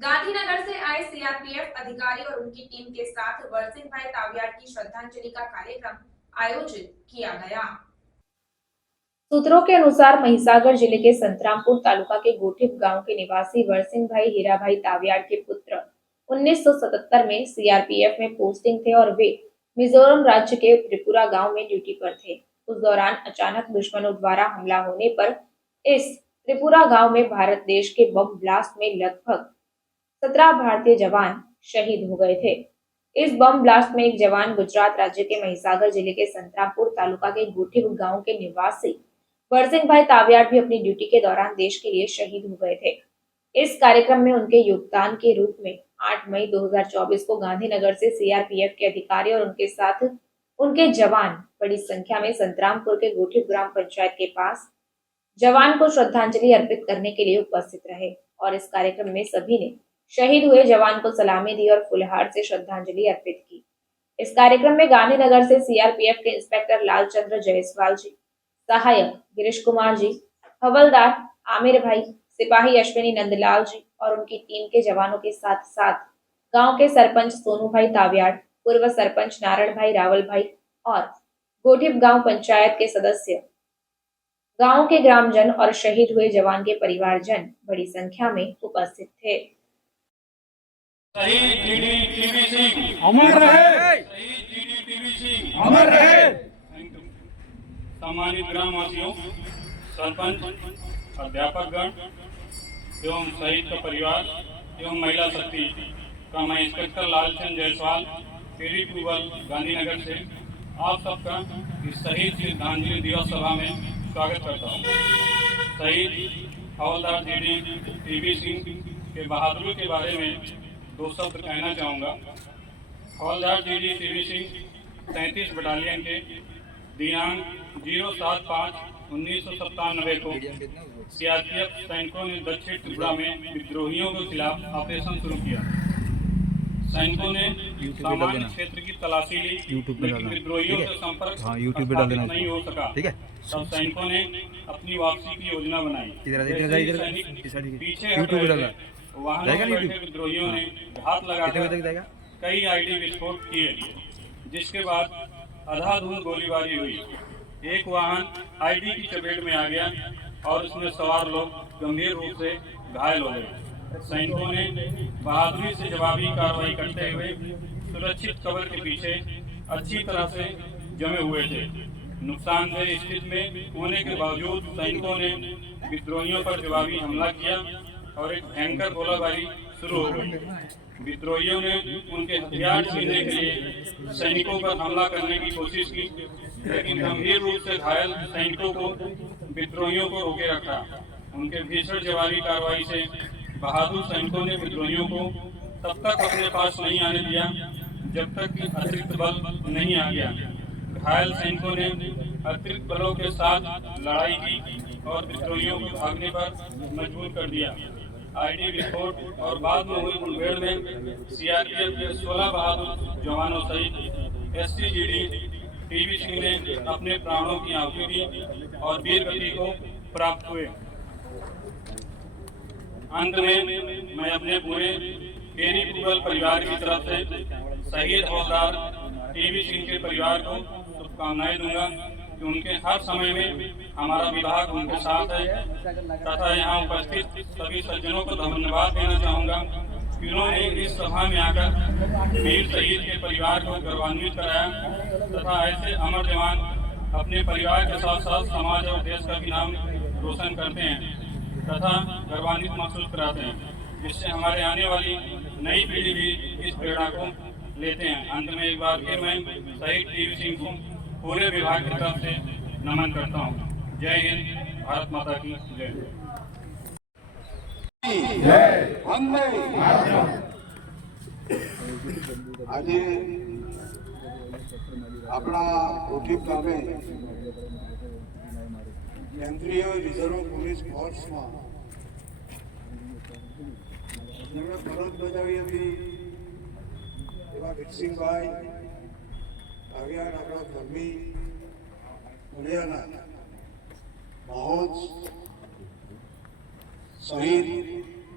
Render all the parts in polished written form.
गांधीनगर से आए सीआरपीएफ अधिकारी और उनकी टीम के साथ वर्सिंग भाई तावियाड़ की श्रद्धांजलि का कार्यक्रम आयोजित किया गया। सूत्रों के अनुसार महिसागर जिले के संतरामपुर तालुका के गोठिप गांव के निवासी वर्सिंग भाई हीराभाई तावियाड़ के पुत्र 1977 में सीआरपीएफ में पोस्टिंग थे और वे मिजोरम राज्य के त्रिपुरा गांव में ड्यूटी पर थे। उस दौरान अचानक दुश्मनों द्वारा हमला होने पर इस त्रिपुरा गांव में भारत देश के बम ब्लास्ट में लगभग 17 भारतीय जवान शहीद हो गए थे। इस बम ब्लास्ट में एक जवान गुजरात राज्य के महिसागर जिले के संतरामपुर तालुका के गोठिप गांव के निवासी वर्सिंग भाई तावियाड़ भी अपनी ड्यूटी के दौरान देश के लिए शहीद हो गए थे। इस कार्यक्रम में उनके योगदान के रूप में 8 मई 2024 को गांधीनगर से सीआरपीएफ के अधिकारी और उनके साथ उनके जवान बड़ी संख्या में संतरामपुर के गोठिप ग्राम पंचायत के पास जवान को श्रद्धांजलि अर्पित करने के लिए उपस्थित रहे और इस कार्यक्रम में सभी ने शहीद हुए जवान को सलामी दी और फुलहार से श्रद्धांजलि अर्पित की। इस कार्यक्रम में गांधीनगर से सीआरपीएफ के इंस्पेक्टर लालचंद्र जायसवाल जी, सहायक गिरीश कुमार जी, हवलदार आमिर भाई, सिपाही अश्विनी नंदलाल जी और उनकी टीम के जवानों के साथ साथ गांव के सरपंच सोनू भाई तावियाड़, पूर्व सरपंच नारायण भाई रावल भाई और गोठिप गांव पंचायत के सदस्य, गांव के ग्रामजन और शहीद हुए जवान के परिवारजन बड़ी संख्या में उपस्थित थे। शहीद जीडी टीवी सिंह अमर रहे, शहीद जीडी टीवी सिंह अमर रहे। सम्मानित ग्रामवासियों, सरपंच, अध्यापकगण एवं शहीद का परिवार एवं महिला शक्ति का मैं इंस्पेक्टर लालचंद जायसवाल पीडी ट्यूबल गांधीनगर से आप सबका इस शहीद श्रद्धांजलि दिवस सभा में स्वागत करता हूँ। शहीद हवलदार जीडी टीवी सिंह के बहादुरी के बारे में दो शब्द कहना चाहूँगा। हवलदार जीडी टीवी सिंह 33 बटालियन के दिनांक 075/1997 को सीआरपीएफ सैनिकों ने दक्षिण त्रिपुरा में विद्रोहियों के खिलाफ ऑपरेशन शुरू किया। सैनिकों ने सामान्य क्षेत्र की तलाशी ली, लेकिन विद्रोहियों से संपर्क स्थापित नहीं हो सका। तब सैनिकों ने अपनी वापसी की योजना बनाई। पीछे हट रहे वाहनों में बैठे विद्रोहियों ने घात लगाकर कई आईडी विस्फोट किए, जिसके बाद अंधाधुंध गोलीबारी हुई। एक वाहन आईडी की चपेट में आ गया और उसमें सवार लोग गंभीर रूप से घायल हो गए। सैनिकों ने बहादुरी से जवाबी कार्रवाई करते हुए सुरक्षित कवर के पीछे अच्छी तरह से जमे हुए थे। नुकसानदेह स्थिति में होने के बावजूद सैनिकों ने विद्रोहियों पर जवाबी हमला किया और एक भयंकर गोलाबारी शुरू हो गई। विद्रोहियों ने उनके हथियार छीनने के लिए सैनिकों पर हमला करने की कोशिश की, लेकिन गंभीर रूप से घायल सैनिकों को विद्रोहियों को रोके रखा। उनके भीषण जवाबी कार्रवाई से बहादुर सैनिकों ने विद्रोहियों को तब तक अपने पास नहीं आने दिया जब तक कि अतिरिक्त बल नहीं आ गया। घायल सैनिकों ने अतिरिक्त बलों के साथ लड़ाई की और विद्रोहियों को भागने पर मजबूर कर दिया। आईडी विस्फोट और बाद में हुई मुठभेड़ में सीआरपीएफ के 16 बहादुर जवानों सहित एससीजीडी टीवी सिंह ने अपने प्राणों की आहुति दी और वीर गति को प्राप्त हुए। अंत में मैं अपने पूरे पीडी ट्यूबल परिवार की तरफ से शहीद हवलदार टीवी सिंह के परिवार को शुभकामनाएं दूंगा कि उनके हर समय में हमारा विभाग उनके साथ है, तथा यहाँ उपस्थित सभी सज्जनों को धन्यवाद देना चाहूँगा कि उन्होंने इस सभा में आकर वीर शहीद के परिवार को गौरवान्वित कराया तथा ऐसे अमर जवान अपने परिवार के साथ साथ समाज और देश का भी नाम रोशन करते हैं तथा गौरवान्वित महसूस कराते हैं, जिससे हमारे आने वाली नई पीढ़ी भी इस प्रेरणा को लेते हैं। अंत में एक बार फिर मैं शहीद टीवी सिंह को पूरे विभाग की तरफ से नमन करता हूँ। जय हिंद, भारत माता की जय। आज अपना गोठिप गामे केंद्रीय रिजर्व पुलिस फोर्स में फरज बजावी थी भिक्षिंग भाई तावियाड़ अपना धर्मी उड़ियाना बहुत शहीद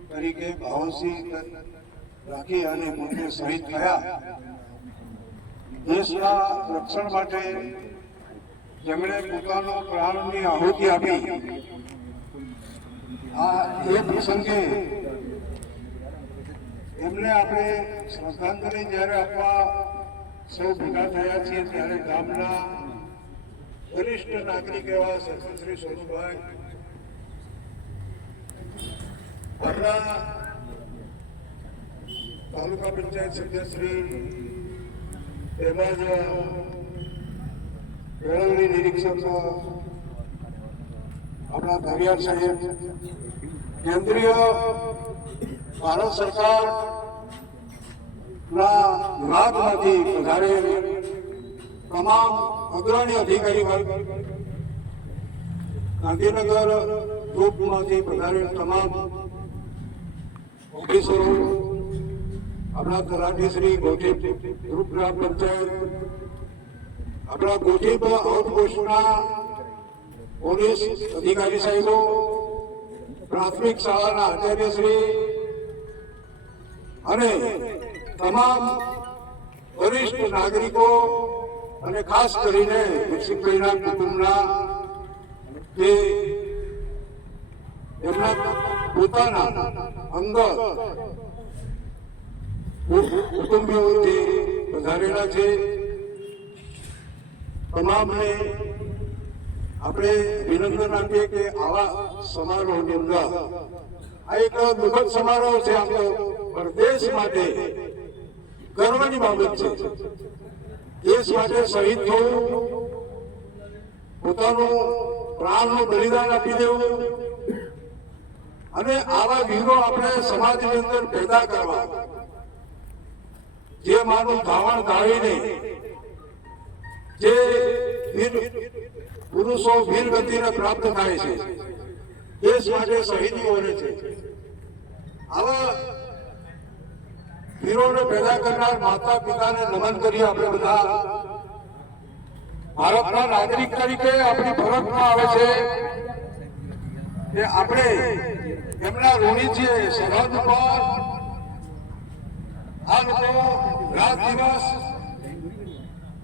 તરીકે ભાવસિંહ રાખી અને પોતે શહીદ થયા. દેશના રક્ષણ માટે જેમણે પોતાનો પ્રાણની આહુતિ આપી, આ એ પ્રસંગે એમને આપણે શ્રદ્ધાંજલિ જ્યારે આપવા સૌ ભેગા થયા છીએ ત્યારે ગામના વરિષ્ઠ નાગરિક એવા સરપંચ શ્રી સોનુભાઈ, આપણા તાલુકા પંચાયત સભ્યશ્રી તેમજ મેળવણી નિરીક્ષક આપણા ધારિયાર સાહેબ, કેન્દ્રીય ભારત સરકારના વિભાગમાંથી પધારેલ તમામ અગ્રણી અધિકારી વર્ગ, ગાંધીનગર ગ્રુપમાંથી પધારેલ તમામ ઓફિસરો, આપણા તલાટી શ્રી ગોઠી ગ્રુપ ગ્રામ પંચાયત, આપણા ગોઠી આઉટપોસ્ટના પોલીસ અધિકારી સાહેબો, પ્રાથમિક શાળાના આચાર્યશ્રી અને તમામ વરિષ્ઠ નાગરિકો અને ખાસ કરીને વિકસિતભાઈના કુટુંબના જે એમના પોતાના અંગત કુટુંબીઓ જે પધારેલા છે, તમામને આપણે વિનંતી આપીએ કે આવા સમારોહની અંદર, આ એક દુઃખદ સમારોહ છે આપણો, પણ દેશ માટે ગર્વની બાબત છે. દેશ માટે શહીદ થવું, પોતાનું પ્રાણનું બલિદાન આપી દેવું અને આવા વીરો આપણે સમાજની અંદર પેદા કરવા, જે માનું ધાવણ ધાવીને જે વીર પુરુષો વીર ગતિને પ્રાપ્ત થાય છે, દેશ માટે શહીદી વરે છે. આવા વીરોને પેદા કરનાર માતા પિતાને નમન કરી આપણે બધા ભારતના નાગરિક તરીકે આપણી ફરજમાં આવે છે કે આપણે એમના ઋણી છીએ. સરહદ પર આ લોકો રાત દિવસ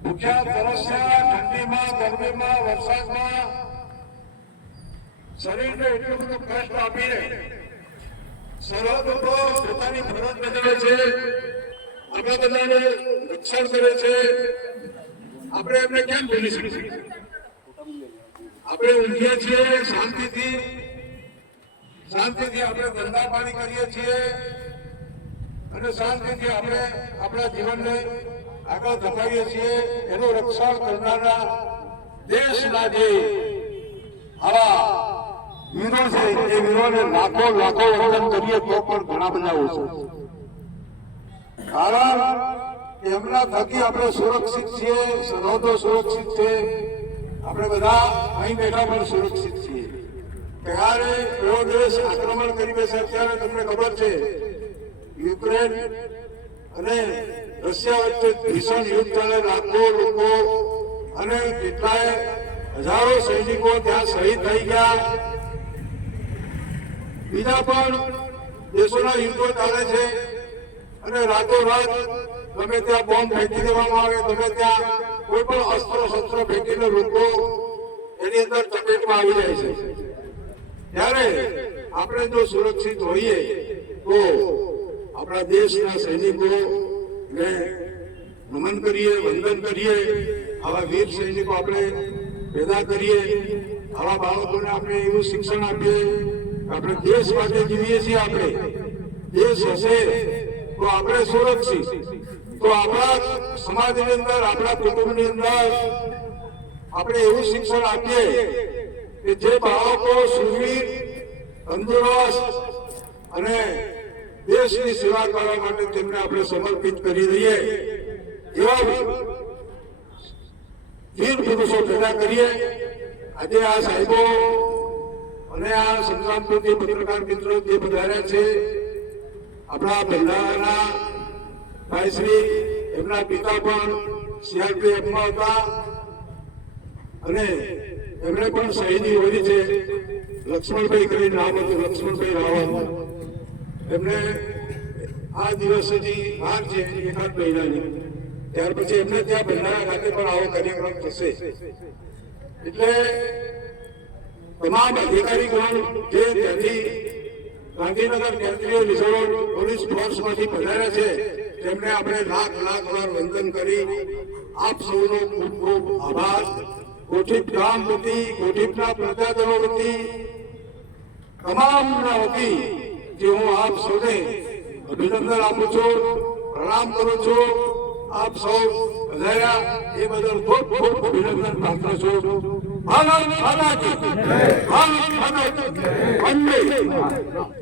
ભૂખ્યા તરસ્યા, ઠંડીમાં, ગરમીમાં, વરસાદમાં શરીરને એટલું બધું કષ્ટ આપીને સરહદ પર પોતાની ફરજ બજાવે છે, આપણા બધાને રક્ષણ કરે છે. આપણે એમને કેમ ભૂલી શકીએ? આપણે ઊંઘીએ છીએ શાંતિથી આપણે ધંધા પાણી કરીએ છીએ અને શાંતિથી આપણે આપણા જીવનને આગળ ધપાવીએ છીએ. એનું રક્ષણ કરનારા દેશના જે આવા વીરો છે, એ વીરોને લાખો વંદન કરીએ તો પણ ઘણા બધા ઓછું. કારણ એમના થકી આપણે સુરક્ષિત છીએ, સરહદો સુરક્ષિત છે, આપણે બધા અહીં બેઠા પણ સુરક્ષિત છીએ. ત્યારે એવો દેશ આક્રમણ કરી બેસે. અત્યારે તમને ખબર છે યુક્રેન અને રશિયા વચ્ચે ભીષણ યુદ્ધ ચાલે, લાખો લોકો અને કેટલાય હજારો સૈનિકો ત્યાં શહીદ થઈ ગયા. બીજા પણ દેશોના યુદ્ધો ચાલે છે અને રાતોરાત ગમે ત્યાં બોમ્બ ફેંકી દેવામાં આવે, ગમે ત્યાં કોઈ પણ અસ્ત્ર શસ્ત્ર ફેંકીને લોકો એની અંદર ચપેટમાં આવી જાય છે. ત્યારે આપણે જો સુરક્ષિત હોઈએ તો આપણા દેશના સૈનિકોને નમન કરીએ, વંદન કરીએ. આવા વીર સૈનિકો આપણે પેદા કરીએ, આવા બાળકોને આપણે એવું શિક્ષણ આપીએ. આપણે દેશ માટે જીવીએ છીએ. આપણે દેશ હશે તો આપણે સુરક્ષિત, તો આપણા સમાજની અંદર, આપણા કુટુંબની અંદર આપણે એવું શિક્ષણ આપીએ કે જે બાળકો સુરવીર, તંદુરસ્ત અને દેશની સેવા કરવા માટે તેમને આપણે સમર્પિત કરી દઈએ. એવા વીર પુરુષો પેદા કરીએ. આજે આ સાહેબો અને આ સંગ્રામ પ્રતિ પત્રકાર મિત્રો જે પધાર્યા છે, આપણા બંધારણના ભાઈશ્રી, એમના પિતા પણ સીઆરપીએફમાં હતા અને એમણે પણ શહીદી હોઈ છે. લક્ષ્મણભાઈ કરીને નામ હતું, લક્ષ્મણભાઈ રાવળ. એમને આ દિવસ હજી વાર છે એકાદ મહિનાની, ત્યાર પછી એમને ત્યાં ભંડારા ખાતે પણ આવો કાર્યક્રમ થશે. એટલે તમામ અધિકારીગણ જે ત્યાંથી ગાંધીનગર કેન્દ્રીય રિઝર્વ પોલીસ ફોર્સમાંથી પધાર્યા છે તેમને આપણે લાખ લાખ વાર વંદન કરી આપ સૌનો ખૂબ ખૂબ આભાર. કોઠીપ ગામ વતી, કોઠીપના પ્રજાજનો વતી, તમામના વતી જે હું આપ સૌને અભિનંદન આપું છું, પ્રણામ કરું છું. આપ સૌ પધાર્યા એ બદલ ખૂબ ખૂબ અભિનંદન પાત્ર છું. ભારત માતા કી જય! ભારત માતા કી જય! વંદે માતરમ.